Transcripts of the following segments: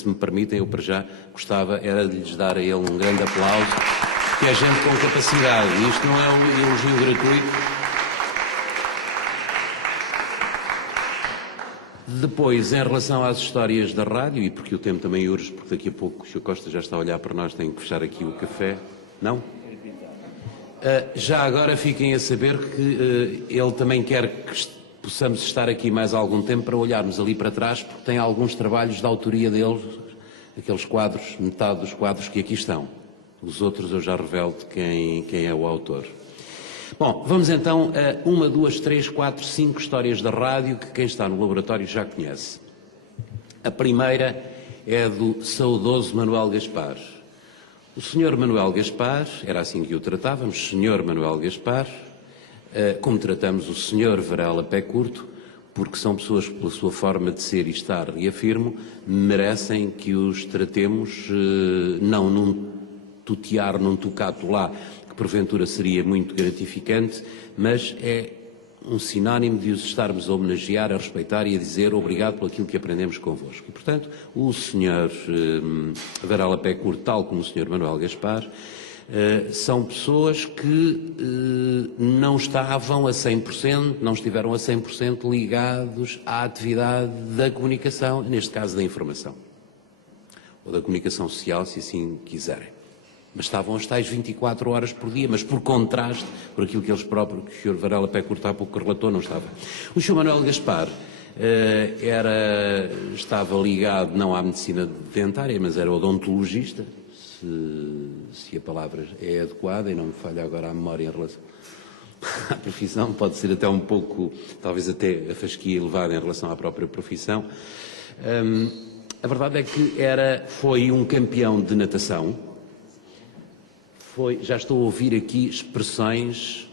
se me permitem, eu para já gostava era de lhes dar a ele um grande aplauso, que é gente com capacidade, e isto não é um elogio gratuito. Depois, em relação às histórias da rádio, e porque o tempo também urge, porque daqui a pouco o Sr. Costa já está a olhar para nós, tem que fechar aqui o café. Não? Já agora fiquem a saber que ele também quer que possamos estar aqui mais algum tempo para olharmos ali para trás, porque tem alguns trabalhos de autoria dele, aqueles quadros, metade dos quadros que aqui estão. Os outros eu já revelo de quem é o autor. Bom, vamos então a 1, 2, 3, 4, 5 histórias da rádio que quem está no laboratório já conhece. A primeira é do saudoso Manuel Gaspar. O Sr. Manuel Gaspar, era assim que o tratávamos, Sr. Manuel Gaspar, como tratamos o Sr. Varela Pé Curto, porque são pessoas que, pela sua forma de ser e estar, reafirmo, merecem que os tratemos não num tutear, num tocato lá, que porventura seria muito gratificante, mas é um sinónimo de os estarmos a homenagear, a respeitar e a dizer obrigado por aquilo que aprendemos convosco. E, portanto, o Sr. Varela Pé Curto, tal como o Sr. Manuel Gaspar, são pessoas que não estavam a 100%, não estiveram a 100% ligados à atividade da comunicação, neste caso da informação, ou da comunicação social, se assim quiserem. Mas estavam as tais 24 horas por dia, mas por contraste, por aquilo que eles próprios, que o Sr. Varela Pé Curto há pouco relatou, não estava. O Sr. Manuel Gaspar estava ligado não à medicina dentária, mas era odontologista, se a palavra é adequada, e não me falha agora a memória em relação à profissão, pode ser até um pouco, talvez até a fasquia elevada em relação à própria profissão. A verdade é que foi um campeão de natação. Já estou a ouvir aqui expressões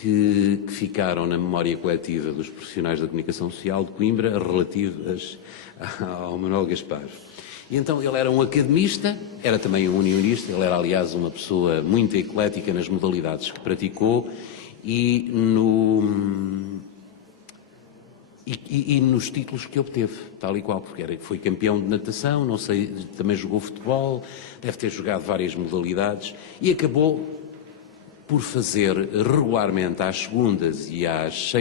que ficaram na memória coletiva dos profissionais da comunicação social de Coimbra relativas ao Manuel Gaspar. E então ele era um academista, era também um unionista, ele era aliás uma pessoa muito eclética nas modalidades que praticou e nos títulos que obteve, tal e qual, porque foi campeão de natação, não sei, também jogou futebol, deve ter jogado várias modalidades e acabou por fazer regularmente às segundas e às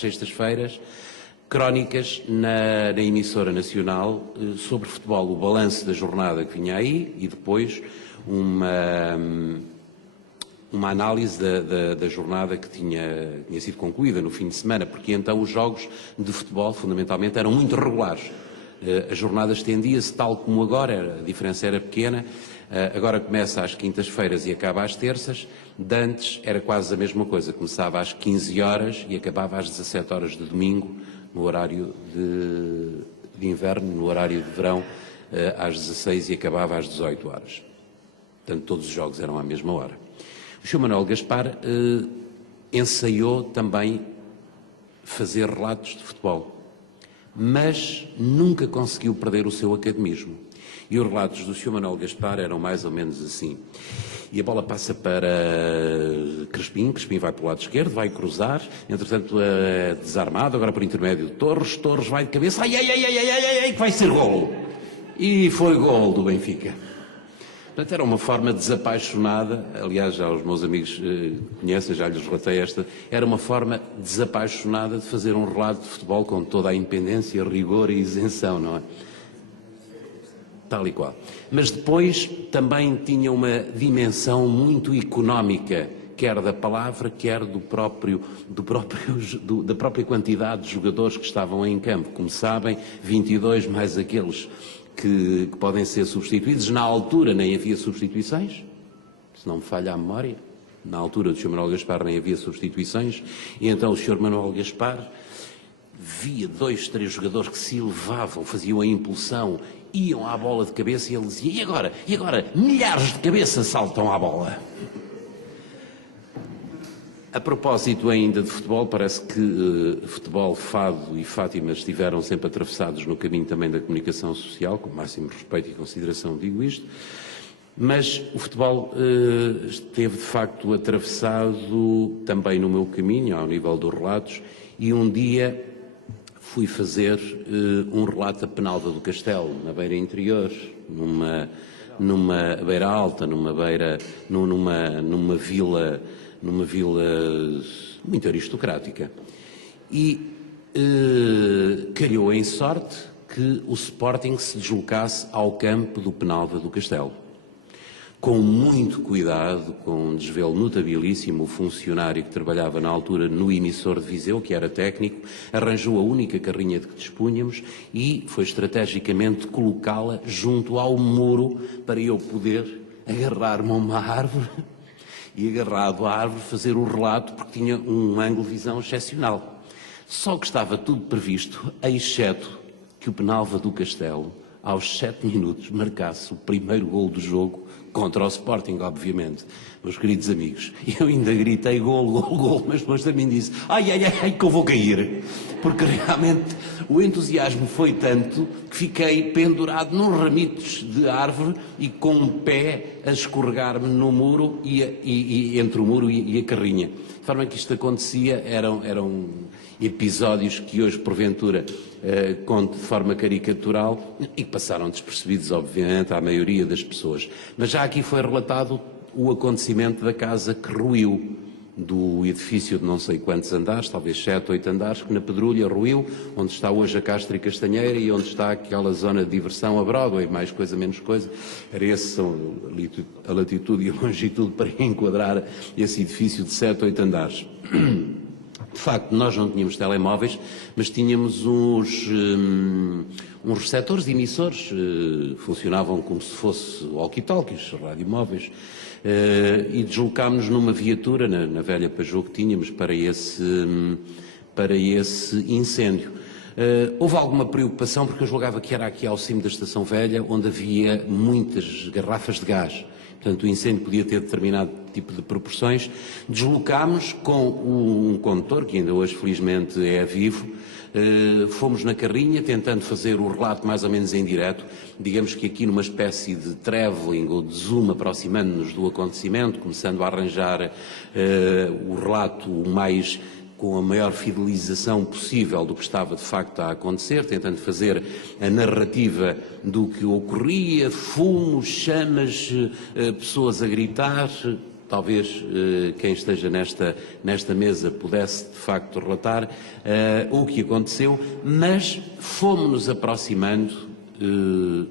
sextas-feiras crónicas na emissora nacional sobre futebol, o balanço da jornada que vinha aí e depois uma análise da jornada que tinha sido concluída no fim de semana, porque então os jogos de futebol, fundamentalmente, eram muito regulares. A jornada estendia-se tal como agora, a diferença era pequena, agora começa às quintas-feiras e acaba às terças, de antes era quase a mesma coisa, começava às 15 horas e acabava às 17 horas de domingo, no horário de inverno, no horário de verão, às 16 e acabava às 18 horas. Portanto, todos os jogos eram à mesma hora. O Sr. Manuel Gaspar ensaiou também fazer relatos de futebol, mas nunca conseguiu perder o seu academismo. E os relatos do Sr. Manuel Gaspar eram mais ou menos assim. E a bola passa para Crespim, Crespim vai para o lado esquerdo, vai cruzar, entretanto é desarmado, agora por intermédio de Torres, Torres vai de cabeça, ai, que vai ser gol! E foi gol do Benfica. Portanto, era uma forma desapaixonada, aliás, já os meus amigos conhecem, já lhes relatei esta, era uma forma desapaixonada de fazer um relato de futebol com toda a independência, rigor e isenção, não é? Tal e qual. Mas depois também tinha uma dimensão muito económica, quer da palavra, quer da própria quantidade de jogadores que estavam em campo. Como sabem, 22 mais aqueles que podem ser substituídos. Na altura nem havia substituições, se não me falha a memória. Na altura do Sr. Manuel Gaspar nem havia substituições. E então o Sr. Manuel Gaspar via 2, 3 jogadores que se elevavam, faziam a impulsão, iam à bola de cabeça e ele dizia, e agora, milhares de cabeças saltam à bola. A propósito ainda de futebol, parece que futebol, fado e Fátima estiveram sempre atravessados no caminho também da comunicação social, com o máximo respeito e consideração digo isto, mas o futebol esteve de facto atravessado também no meu caminho, ao nível dos relatos, e um dia fui fazer um relato da Penalva do Castelo, na beira interior, numa beira alta, numa vila muito aristocrática. E calhou em sorte que o Sporting se deslocasse ao campo do Penalva do Castelo. Com muito cuidado, com um desvelo notabilíssimo, o funcionário que trabalhava na altura no emissor de Viseu, que era técnico, arranjou a única carrinha de que dispunhamos e foi estrategicamente colocá-la junto ao muro para eu poder agarrar-me a uma árvore e, agarrado à árvore, fazer o relato, porque tinha um ângulo de visão excepcional. Só que estava tudo previsto, exceto que o Penalva do Castelo, aos 7 minutos, marcasse o primeiro golo do jogo, contra o Sporting, obviamente, meus queridos amigos. Eu ainda gritei golo, golo, golo, mas depois também disse, ai, que eu vou cair. Porque realmente o entusiasmo foi tanto que fiquei pendurado num ramitos de árvore e com um pé a escorregar-me no muro e entre o muro e a carrinha. De forma que isto acontecia, eram episódios que hoje, porventura, conto de forma caricatural e que passaram despercebidos, obviamente, à maioria das pessoas. Mas já aqui foi relatado o acontecimento da casa que ruiu, do edifício de não sei quantos andares, talvez 7, 8 andares, que na Pedrulha ruiu, onde está hoje a Castro e Castanheira e onde está aquela zona de diversão a Broadway, mais coisa, menos coisa. Era esse a latitude e a longitude para enquadrar esse edifício de 7, 8 andares. De facto, nós não tínhamos telemóveis, mas tínhamos uns receptores de emissores, funcionavam como se fosse walkie-talkies, radiomóveis, e deslocámos-nos numa viatura, na velha Peugeot que tínhamos, para esse incêndio. Houve alguma preocupação, porque eu julgava que era aqui ao cimo da Estação Velha, onde havia muitas garrafas de gás. Portanto, o incêndio podia ter determinado tipo de proporções. Deslocámos com um condutor, que ainda hoje felizmente é vivo, fomos na carrinha tentando fazer o relato mais ou menos em direto, digamos que aqui numa espécie de travelling ou de zoom, aproximando-nos do acontecimento, começando a arranjar o relato com a maior fidelização possível do que estava de facto a acontecer, tentando fazer a narrativa do que ocorria, fumo, chamas, pessoas a gritar. Talvez quem esteja nesta mesa pudesse de facto relatar o que aconteceu, mas fomos-nos aproximando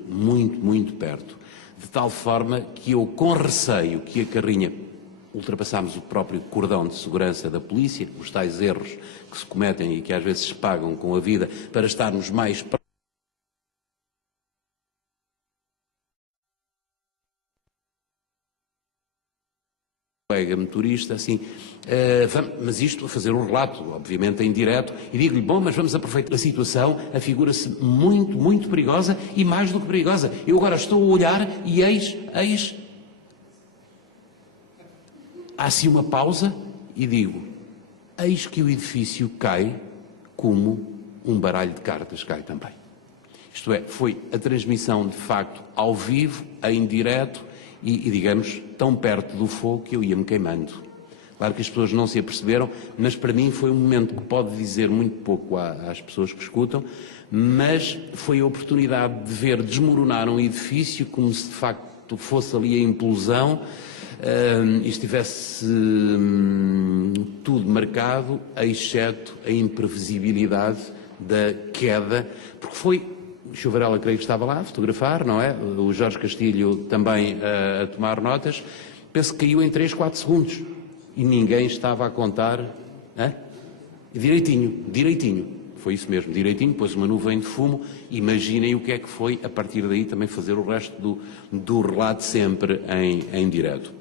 muito, muito perto, de tal forma que eu, com receio que a carrinha, ultrapassámos o próprio cordão de segurança da polícia, os tais erros que se cometem e que às vezes se pagam com a vida, para estarmos mais próximos. Colega motorista, assim, mas isto a fazer um relato, obviamente em direto, e digo-lhe, bom, mas vamos aproveitar a situação, afigura-se muito, muito perigosa e mais do que perigosa. Eu agora estou a olhar e eis, há assim uma pausa e digo, eis que o edifício cai como um baralho de cartas cai também. Isto é, foi a transmissão de facto ao vivo, em direto, e, digamos, tão perto do fogo que eu ia-me queimando. Claro que as pessoas não se aperceberam, mas para mim foi um momento que pode dizer muito pouco às pessoas que escutam, mas foi a oportunidade de ver desmoronar um edifício como se de facto fosse ali a implosão e estivesse tudo marcado, exceto a imprevisibilidade da queda, porque foi... O Chuvarela, creio que estava lá a fotografar, não é? O Jorge Castilho também a tomar notas. Penso que caiu em 3, 4 segundos. E ninguém estava a contar. Direitinho. Foi isso mesmo, direitinho. Pôs uma nuvem de fumo. Imaginem o que é que foi, a partir daí, também fazer o resto do relato sempre em direto.